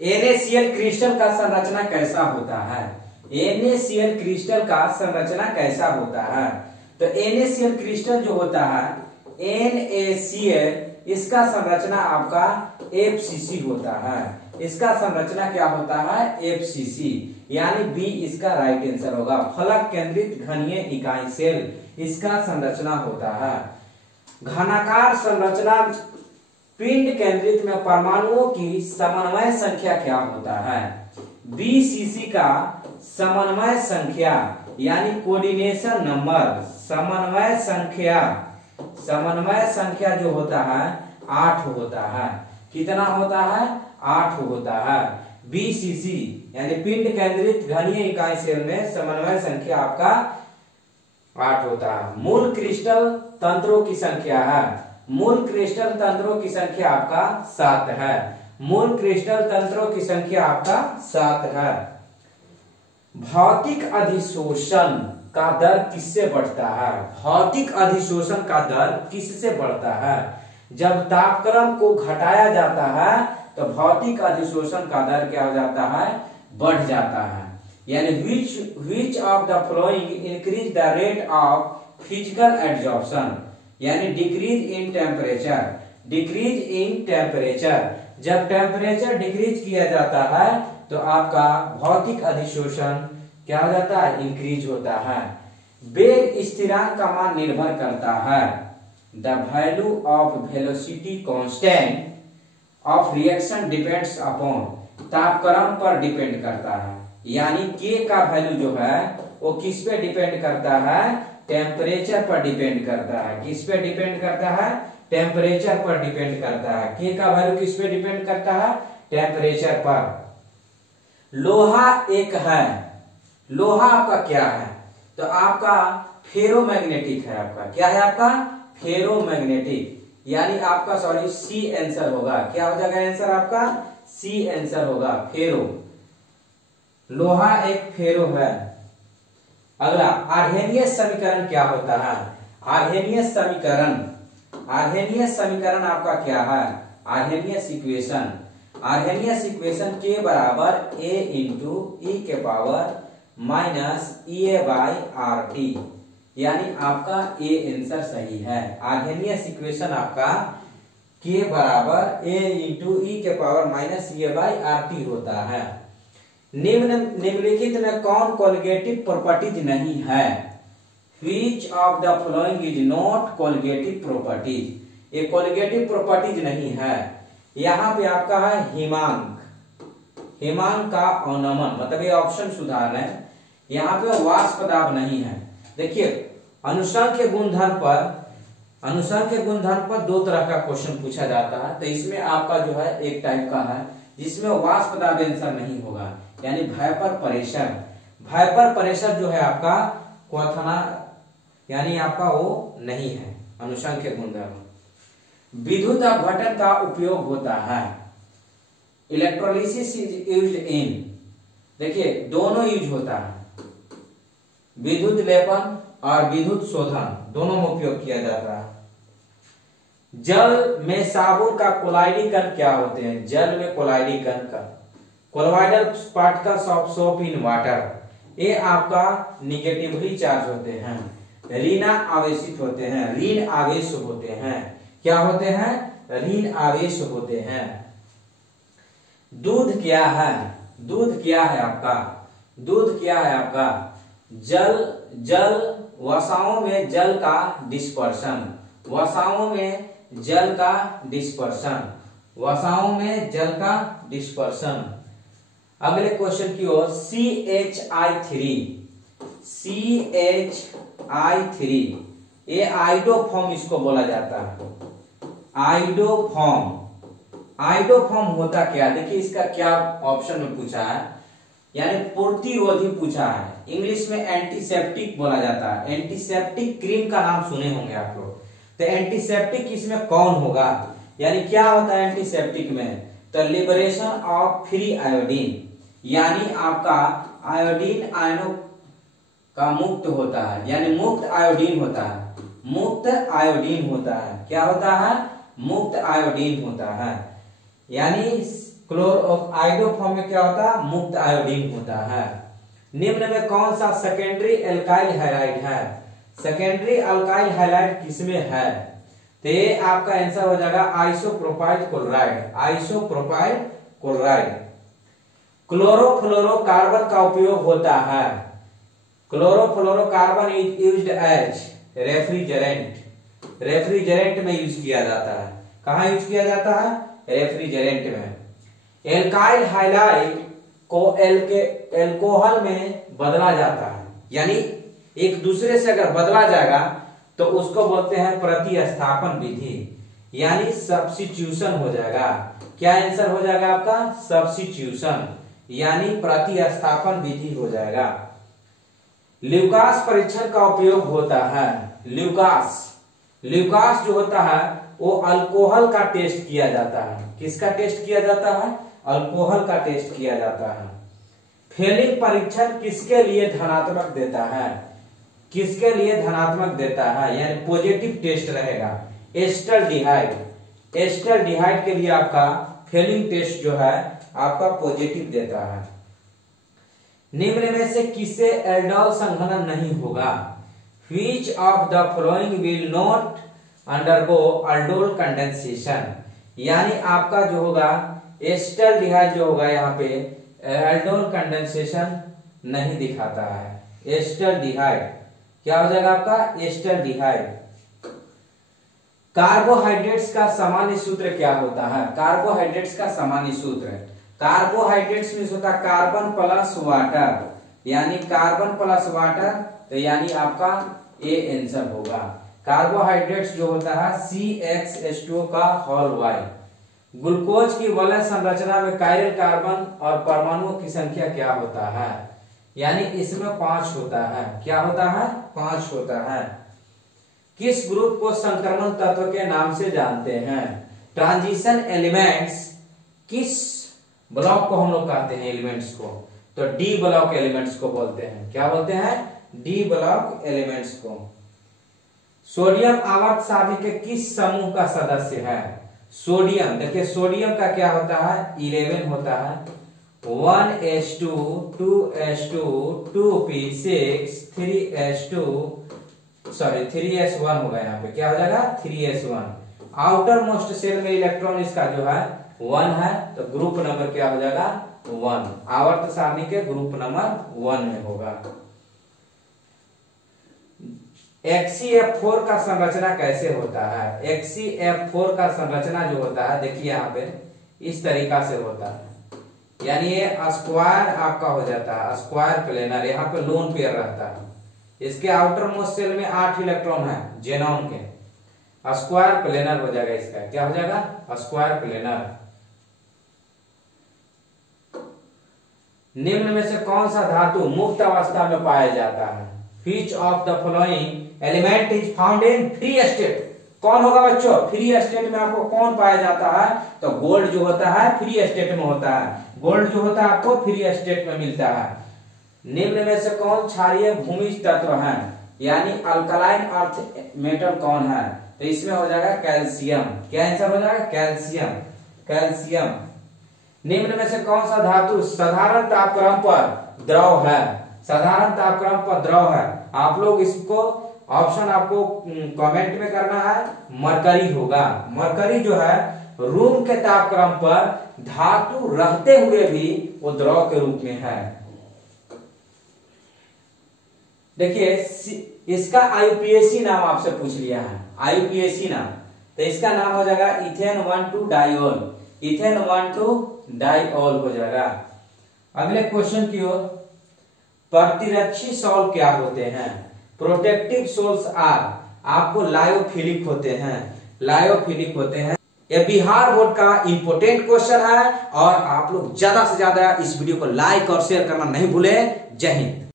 NaCl crystal का संरचना कैसा होता है? NaCl क्रिस्टल का संरचना कैसा होता है? तो NaCl क्रिस्टल जो होता है NaCl, इसका संरचना आपका FCC होता है। इसका संरचना क्या होता है? FCC, यानी बी इसका राइट आंसर होगा। फलक केंद्रित घनीय इकाई सेल, इसका संरचना होता है। घनाकार संरचना पिंड केंद्रित में परमाणुओं की समन्वय संख्या क्या होता है? BCC का समन्वय संख्या यानी कोऑर्डिनेशन नंबर, समन्वय संख्या जो होता है 8 होता है। कितना होता है? 8 होता है। BCC यानी पिंड केंद्रित घनीय इकाई सेल में समन्वय संख्या आपका 8 होता है। मूल क्रिस्टल तंत्रों की संख्या है, मूल क्रिस्टल तंत्रों की संख्या आपका 7 है। मूल क्रिस्टल तंत्रों की संख्या आपका 7 है। भौतिक अधिशोषण का दर किससे बढ़ता है? भौतिक अधिशोषण का दर किससे बढ़ता है? जब तापक्रम को घटाया जाता है तो भौतिक अधिशोषण का दर क्या हो जाता है? बढ़ जाता है। यानी which of the following increase the rate of physical adsorption, यानी डिक्रीज इन टेम्परेचर। जब टेम्परेचर डिक्रीज किया जाता है तो आपका भौतिक अधिशोषण क्या हो जाता है? इंक्रीज होता है। वेग स्थिरांक का मान निर्भर करता है। The value of velocity constant of reaction depends upon, तापक्रम पर डिपेंड करता है। यानी के का वैल्यू जो है वो किस पे डिपेंड करता है? टेम्परेचर पर डिपेंड करता है। किस पे डिपेंड करता है? टेम्परेचर पर डिपेंड करता है। के का वैल्यू किस पे डिपेंड करता है? टेम्परेचर पर। लोहा एक है, लोहा आपका क्या है? तो आपका फेरोमैग्नेटिक है। आपका क्या है? आपका फेरोमैग्नेटिक, यानी आपका सॉरी सी आंसर होगा। क्या हो जाएगा आंसर आपका? सी आंसर होगा, फेरो। लोहा एक फेरो है। अगला आर्हेनियस समीकरण क्या होता है? आर्हेनियस समीकरण आपका क्या है? आर्हेनियस इक्वेशन के बराबर a इंटू ई के पावर माइनस EA/RT, यानी आपका ए आंसर सही है। आर्हेनियस इक्वेशन आपका के बराबर a इंटू ई के पावर माइनस EA/RT होता है। निम्नलिखित में कौन कोलिगेटिव प्रॉपर्टीज नहीं है? Which of the following is not colligative properties? ये कोलिगेटिव प्रॉपर्टीज नहीं है। यहाँ पे आपका है हिमांक का अवनमन, मतलब ये ऑप्शन सुधार है। यहाँ पे वाष्प दाब नहीं है। देखिए अनुसंख्य गुणधर्म पर 2 तरह का क्वेश्चन पूछा जाता है। तो इसमें आपका जो है एक टाइप का है जिसमें वाष्प दाब आंसर नहीं होगा, यानी वाइपर प्रेशर जो है आपका क्वथना, यानी आपका वो नहीं है अनुसंख्य गुणधर्म। विद्युत अपघटन का उपयोग होता है। इलेक्ट्रोलिसिस इज यूज्ड इन, देखिए दोनों यूज होता है, विद्युत लेपन और विद्युत शोधन दोनों में उपयोग किया जाता है। जल में साबुन का कोलाइडी कण क्या होते हैं? जल में कोलाइडी कण का colloidal particles of soap in water, ये आपका निगेटिवली चार्ज होते हैं, ऋण आवेशित होते हैं, ऋण आवेश होते हैं। क्या होते हैं? ऋण आवेश होते हैं। दूध क्या है? दूध क्या है आपका? दूध क्या है आपका? जल वसाओं में जल का डिस्पर्शन, वसाओं में जल का डिस्पर्शन। अगले क्वेश्चन की ओर, CH3 ये आइडोफॉर्म इसको बोला जाता है। आइडोफॉर्म होता क्या? देखिए इसका क्या ऑप्शन में पूछा है, यानी प्रतिरोधी पूछा है। इंग्लिश में एंटीसेप्टिक बोला जाता है। एंटीसेप्टिक क्रीम का नाम सुने होंगे आप लोग। तो एंटीसेप्टिक इसमें कौन होगा? यानी क्या होता है एंटीसेप्टिक में? तो लिबरेशन ऑफ फ्री आयोडीन, यानी आपका आयोडीन आयनों का मुक्त होता है, यानी मुक्त आयोडीन होता है। क्या होता है? मुक्त आयोडीन होता है। यानी क्लोराइडो फॉर्म में क्या होता है, मुक्त आयोडीन होता है। निम्न में कौन सा सेकेंडरी एल्काइल हैलाइड है? सेकेंडरी अल्काइल हैलाइड किसमें है? तो ये आपका आंसर हो जाएगा isopropyl chloride, isopropyl chloride. Chlorofluorocarbon का उपयोग होता है, chlorofluorocarbon is used as refrigerant, refrigerant में यूज किया जाता है। कहां यूज किया जाता है? रेफ्रिजरेंट में। एल्काइल हैलाइड को एल्कोहल में बदला जाता है, यानी एक दूसरे से अगर बदला जाएगा तो उसको बोलते हैं प्रतिस्थापन विधि, यानी सब्स्टिट्यूशन हो जाएगा। क्या आंसर हो जाएगा आपका? सब्स्टिट्यूशन, यानी प्रतिस्थापन विधि हो जाएगा। ल्यूकास परीक्षण का उपयोग होता है, ल्यूकास जो होता है वो अल्कोहल का टेस्ट किया जाता है। किसका टेस्ट किया जाता है? अल्कोहल का टेस्ट किया जाता है। फेलिंग परीक्षण किसके लिए धनात्मक देता है? किसके लिए धनात्मक देता है, यानी पॉजिटिव टेस्ट रहेगा? एस्टल्डिहाइड, एस्टल्डिहाइड के लिए आपका फेलिंग टेस्ट जो है आपका पॉजिटिव देता है। निम्न में से किससे एल्डोल संघनन नहीं होगा? Which of the following will not undergo aldol condensation, यानी आपका जो होगा एस्टल्डिहाइड जो होगा यहाँ पे एल्डोल कंडेंसेशन नहीं दिखाता है। एस्टल्डिहाइड क्या हो जाएगा आपका? एस्टल्डिहाइड। कार्बोहाइड्रेट्स का सामान्य सूत्र क्या होता है? कार्बोहाइड्रेट्स का सामान्य सूत्र, कार्बोहाइड्रेट्स में होता है कार्बन प्लस वाटर, यानी कार्बन प्लस वाटर, तो यानी आपका ए आंसर होगा। कार्बोहाइड्रेट्स जो होता है CxH2O का होल वाई। ग्लूकोज की वलय संरचना में कायरल कार्बन और परमाणुओं की संख्या क्या होता है? यानी इसमें 5 होता है। क्या होता है? 5 होता है। किस ग्रुप को संक्रमण तत्व के नाम से जानते हैं? ट्रांजिशन एलिमेंट्स किस ब्लॉक को हम लोग कहते हैं? एलिमेंट्स को तो डी ब्लॉक एलिमेंट्स को बोलते हैं। क्या बोलते हैं? डी ब्लॉक एलिमेंट्स को। सोडियम आवर्त सारणी के किस समूह का सदस्य है? सोडियम, देखिए सोडियम का क्या होता है? 11 होता है। 1s2 2s2 2p6 3s1 होगा। यहाँ पे क्या हो जाएगा? 3s1। आउटर मोस्ट सेल में इलेक्ट्रॉन इसका जो है 1 है, तो ग्रुप नंबर क्या हो जाएगा? 1। आवर्त सारणी के ग्रुप नंबर 1 में होगा। HCF4 का संरचना कैसे होता है? HCF4 का संरचना जो होता है देखिए यहाँ पे इस तरीका से होता है, यानी ये स्क्वायर आपका हो जाता है, स्क्वायर प्लेनर। यहाँ पे लोन पेयर रहता है। इसके आउटर मोस्ट सेल में 8 इलेक्ट्रॉन है जेनॉन के। स्क्वायर प्लेनर हो जाएगा इसका। क्या हो जाएगा? Square planar. निम्न में से कौन सा धातु मुक्त अवस्था में पाया जाता है? Which of the following element is found in free state? कौन होगा बच्चों? फ्री स्टेट में आपको कौन पाया जाता है? तो गोल्ड जो होता है फ्री स्टेट में होता है। गोल्ड जो होता है आपको फ्री स्टेट में मिलता है। निम्न में से कौन क्षारीय भूमिज तत्व है, यानी अल्कलाइन अर्थ मेटल कौन है? तो इसमें हो जाएगा कैल्शियम। क्या आंसर हो जाएगा? Calcium, calcium. निम्न में से कौन सा धातु साधारण तापक्रम पर द्रव है? साधारण तापक्रम पर द्रव है। आप लोग इसको ऑप्शन आपको कमेंट में करना है। मरकरी होगा। मरकरी जो है रूम के तापक्रम पर धातु रहते हुए भी वो द्रव के रूप में है। देखिए इसका IUPAC नाम आपसे पूछ लिया है, IUPAC नाम, तो इसका नाम हो जाएगा इथेन 1,2 डाइऑल। इथेन 1,2 डाइऑल हो जाएगा। अगले क्वेश्चन की ओर। प्रतिरक्षी सॉल्व क्या होते हैं? प्रोटेक्टिव सोल्स आर आपको लायोफिलिक होते हैं, लायोफिलिक होते हैं। यह बिहार बोर्ड का इंपोर्टेंट क्वेश्चन है और आप लोग ज्यादा से ज्यादा इस वीडियो को लाइक और शेयर करना नहीं भूलें। जय हिंद।